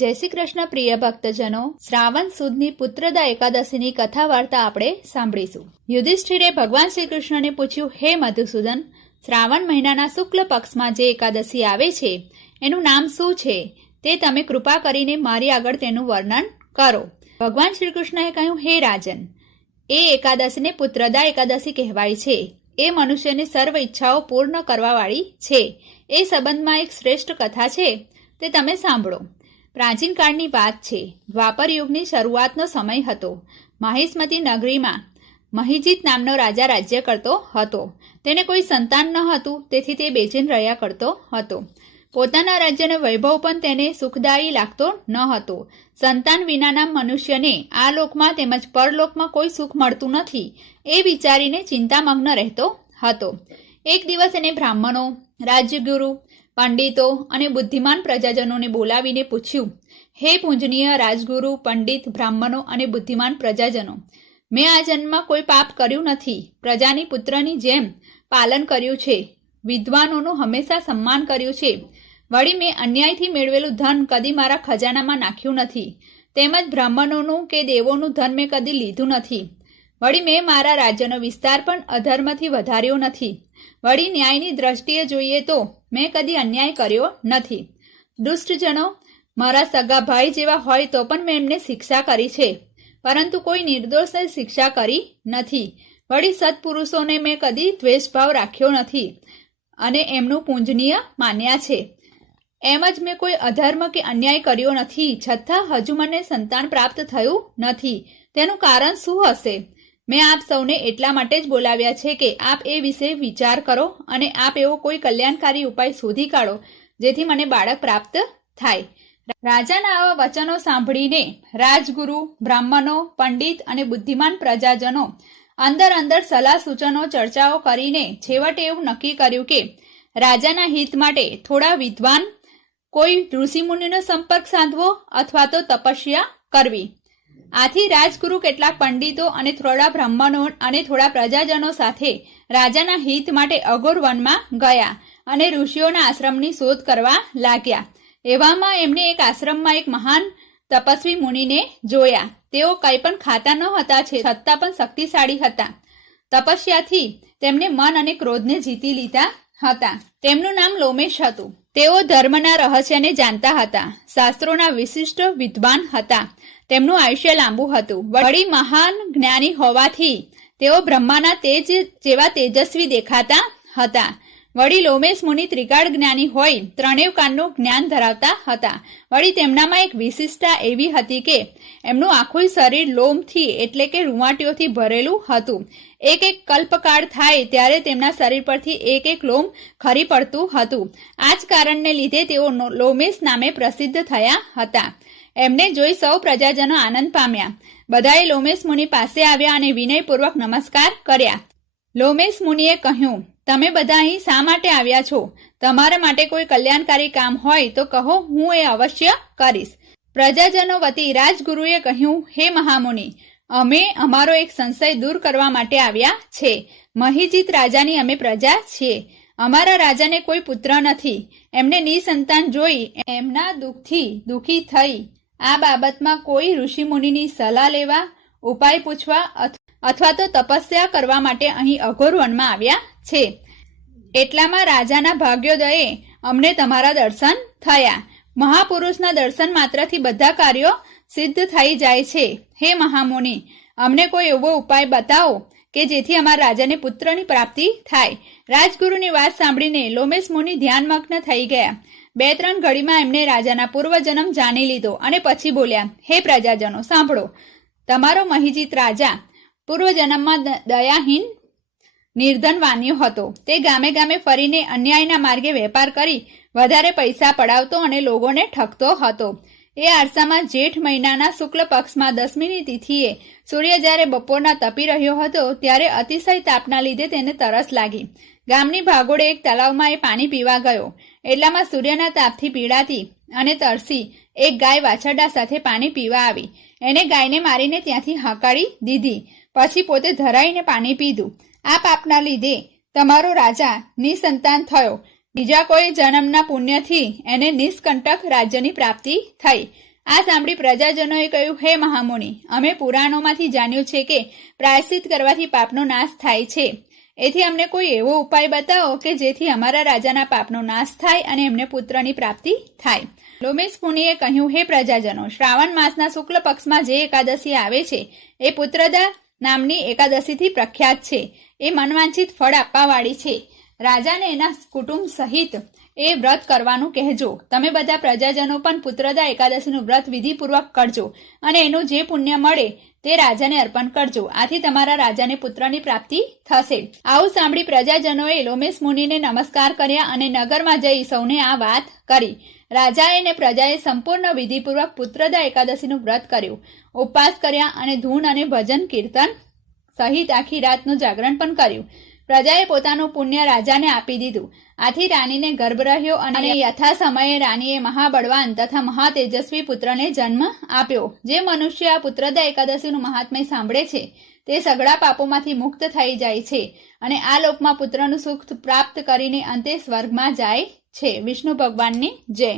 જય શ્રી કૃષ્ણ પ્રિય ભક્તજનો, શ્રાવણ સુદની પુત્રદા એકાદશીની કથા વાર્તા આપણે સાંભળીશું. યુધિષ્ઠિરે ભગવાન શ્રી કૃષ્ણને પૂછ્યું, હે મધુસૂદન, શ્રાવણ મહિનાના શુક્લ પક્ષમાં જે એકાદશી આવે છે એનું નામ શું છે તે તમે કૃપા કરીને મારી આગળ તેનું વર્ણન કરો. ભગવાન શ્રી કૃષ્ણએ કહ્યું, હે રાજન, એ એકાદશીને પુત્રદા એકાદશી કહેવાય છે. એ મનુષ્યની સર્વ ઈચ્છાઓ પૂર્ણ કરવાવાળી છે. એ સંબંધમાં એક શ્રેષ્ઠ કથા છે, તે તમે સાંભળો. પ્રાચીન કાળની વાત છે. દ્વાપર યુગની શરૂઆતનો સમય હતો. માહિષ્મતી નગરીમાં મહિજીત નામનો રાજા રાજ્ય કરતો હતો. તેને કોઈ સંતાન ન હતું, તેથી તે બેચેન રહ્યા કરતો હતો. પોતાના રાજ્યનો વૈભવ પણ તેને સુખદાયી લાગતો ન હતો. સંતાન વિનાના મનુષ્યને આ લોકમાં તેમજ પરલોકમાં કોઈ સુખ મળતું નથી એ વિચારીને ચિંતામગ્ન રહેતો હતો. એક દિવસ એને બ્રાહ્મણો, રાજગુરુ, પંડિતો અને બુદ્ધિમાન પ્રજાજનોને બોલાવીને પૂછ્યું, હે પૂજનીય રાજગુરુ, પંડિત, બ્રાહ્મણો અને બુદ્ધિમાન પ્રજાજનો, મેં આ જન્મમાં કોઈ પાપ કર્યું નથી. પ્રજાની પુત્રની જેમ પાલન કર્યું છે. વિદ્વાનોનું હંમેશા સન્માન કર્યું છે. વળી મેં અન્યાયથી મેળવેલું ધન કદી મારા ખજાનામાં નાખ્યું નથી. તેમજ બ્રાહ્મણોનું કે દેવોનું ધન મેં કદી લીધું નથી. વળી મેં મારા રાજ્યનો વિસ્તાર પણ અધર્મથી વધાર્યો નથી. વળી ન્યાયની દ્રષ્ટિએ જોઈએ તો મેં કદી અન્યાય કર્યો નથી. દુષ્ટજનો મારા સગા ભાઈ જેવા હોય તો પણ મેં એમને શિક્ષા કરી છે, પરંતુ કોઈ નિર્દોષને શિક્ષા કરી નથી. વળી સત્પુરુષોને મેં કદી દ્વેષભાવ રાખ્યો નથી અને એમનું પૂજનીય માન્યા છે. એમ જ મેં કોઈ અધર્મ કે અન્યાય કર્યો નથી. છતાં હજુ મને સંતાન પ્રાપ્ત થયું નથી. તેનું કારણ શું હશે? મેં આપ સૌને એટલા માટે જ બોલાવ્યા છે કે આપ એ વિશે વિચાર કરો અને આપ એવો કોઈ કલ્યાણકારી ઉપાય શોધી કાઢો જેથી મને બાળક પ્રાપ્ત થાય. રાજાના આવા વચનો સાંભળીને રાજગુરુ, બ્રાહ્મણો, પંડિત અને બુદ્ધિમાન પ્રજાજનો અંદર સલાહ સૂચનો ચર્ચાઓ કરીને છેવટે એવું નક્કી કર્યું કે રાજાના હિત માટે થોડા વિદ્વાન, કોઈ ઋષિમુનિનો સંપર્ક સાધવો અથવા તો તપસ્યા કરવી. આથી રાજગુરુ કેટલાક પંડિતો અને થોડા બ્રાહ્મણો અને થોડા પ્રજાજનો સાથે રાજાના હિત માટે અઘોર વનમાં ગયા અને ઋષિઓના આશ્રમની શોધ કરવા લાગ્યા. એવામાં એમને એક આશ્રમમાં એક મહાન તપસ્વી મુનિને જોયા. તેઓ કંઈ પણ ખાતા ન હતા, છતાં પણ શક્તિશાળી હતા. તપસ્યાથી તેમને મન અને ક્રોધને જીતી લીધા હતા. તેમનું નામ લોમેશ હતું. તેઓ ધર્મના રહસ્યને જાણતા હતા. શાસ્ત્રોના વિશિષ્ટ વિદ્વાન હતા. તેમનું આયુષ્ય લાંબુ હતું. વળી મહાન જ્ઞાની હોવાથી તેઓ બ્રહ્માના તેજ જેવા તેજસ્વી દેખાતા હતા. વળી લોમેશ મુનિ ત્રિકાળ જ્ઞાની હોય ત્રણેય કાળનું જ્ઞાન ધરાવતા હતા. વળી તેમનામાં એક વિશિષ્ટતા એવી હતી કે એમનું આખું શરીર લોમથી એટલે કે રૂંવાટીઓથી ભરેલું હતું. એક કલ્પકાળ થાય ત્યારે તેમના શરીર પરથી એક લોમ ખરી પડતું હતું. આ જ કારણને લીધે તેઓ લોમેશ નામે પ્રસિદ્ધ થયા હતા. એમને જોઈ સૌ પ્રજાજનો આનંદ પામ્યા. બધાએ લોમેશ મુનિ પાસે આવ્યા અને વિનયપૂર્વક નમસ્કાર કર્યા. લોમેશ મુનિએ કહ્યું, તમે બધા અહીં શા માટે આવ્યા છો? તમારા માટે કોઈ કલ્યાણકારી કામ હોય તો કહો, હું એ અવશ્ય કરીશ. પ્રજાજનો વતી રાજગુરુએ કહ્યું, હે મહામુનિ, અમે અમારો એક સંશય દૂર કરવા માટે આવ્યા છે. મહિજીત રાજાની અમે પ્રજા છીએ. અમારા રાજાને કોઈ પુત્ર નથી. એમને નિસંતાન જોઈ એમના દુઃખથી દુઃખી થઈ આ બાબતમાં કોઈ ઋષિમુનિની સલાહ લેવા, ઉપાય પૂછવા અથવા તો તપસ્યા કરવા માટે અહીં અઘોર વનમાં આવ્યા છે. એટલામાં રાજાના ભાગ્યોદયે અમને તમારા દર્શન થયા. મહાપુરુષના દર્શન માત્રથી બધા કાર્યો સિદ્ધ થઈ જાય છે. હે મહામુનિ, અમને કોઈ એવો ઉપાય બતાવો કે જેથી અમારા રાજાને પુત્રની પ્રાપ્તિ થાય. રાજગુરુની વાત સાંભળીને લોમેશ મુનિ ધ્યાનમગ્ન થઈ ગયા. 2-3 ઘડીમાં એમને રાજાના પૂર્વજન્મ જાણી લીધો અને પછી બોલ્યા, હે પ્રજાજનો, સાંભળો. તમારો મહિજીત રાજા પૂર્વજન્મમાં દયાહીન નિર્ધન વાન્યો હતો. તે ગામે ગામે ફરીને અન્યાયના માર્ગે વેપાર કરી વધારે પૈસા પડાવતો અને લોકોને ઠગતો હતો. એ આરસામાં જેઠ મહિનાના શુક્લ પક્ષમાં 10મીની તિથિએ સૂર્ય જ્યારે બપોરના તપી રહ્યો હતો ત્યારે અતિશય તાપના લીધે તેને તરસ લાગી. ગામની ભાગોળે એક તળાવમાં એ પાણી પીવા ગયો. એટલામાં સૂર્યના તાપથી પીડાતી અને તરસી એક ગાય વાછરડા સાથે પાણી પીવા આવી. એને ગાયને મારીને ત્યાંથી હંકાળી દીધી. પછી પોતે ધરાઈને પાણી પીધું. આ પાપના લીધે તમારો રાજા નિસંતાન થયો. બીજા કોઈ જન્મના પુણ્યથી એને નિષ્કંટક રાજ્યની પ્રાપ્તિ થઈ. આ સાંભળી પ્રજાજનોએ કહ્યું, હે મહામુનિ, અમે પુરાણોમાંથી જાણ્યું છે કે પ્રાયશ્ચિત કરવાથી પાપનો નાશ થાય છે. એથી અમને કોઈ એવો ઉપાય બતાવો કે જેથી અમારા રાજાના પાપનો નાશ થાય અને એમને પુત્રની પ્રાપ્તિ થાય. લોમેશ મુનિએ કહ્યું, હે પ્રજાજનો, શ્રાવણ માસના શુક્લ પક્ષમાં જે એકાદશી આવે છે એ પુત્રદા નામની એકાદશીથી પ્રખ્યાત છે. એ મનવાંછિત ફળ આપવાવાળી છે. રાજાને એના કુટુંબ સહિત એ વ્રત કરવાનું કહેજો. તમે બધા પ્રજાજનો પણ પુત્રદા એકાદશીનું વ્રત વિધિપૂર્વક કરજો અને એનું જે પુણ્ય મળે તે રાજાને અર્પણ કરજો. આથી તમારા રાજાને પુત્રની પ્રાપ્તિ થશે. આવું સાંભળી પ્રજાજનોએ લોમેશ મુનિને નમસ્કાર કર્યા અને નગરમાં જઈ સૌને આ વાત કરી. રાજાએ ને પ્રજાએ સંપૂર્ણ વિધિપૂર્વક પુત્રદા એકાદશીનું વ્રત કર્યું, ઉપવાસ કર્યા અને ધૂન અને ભજન કીર્તન સહિત આખી રાતનું જાગરણ પણ કર્યું. પ્રજાએ પોતાનું પુણ્ય રાજાને આપી દીધું. આથી રાણીને ગર્ભ રહ્યો અને યથા સમયે રાણીએ મહાબળવાન તથા મહાતેજસ્વી પુત્રને જન્મ આપ્યો. જે મનુષ્ય આ પુત્રદા એકાદશીનું મહાત્મ્ય સાંભળે છે તે સઘળા પાપોમાંથી મુક્ત થઈ જાય છે અને આ લોકમાં પુત્રનું સુખ પ્રાપ્ત કરીને અંતે સ્વર્ગમાં જાય છે. વિષ્ણુ ભગવાનની જય.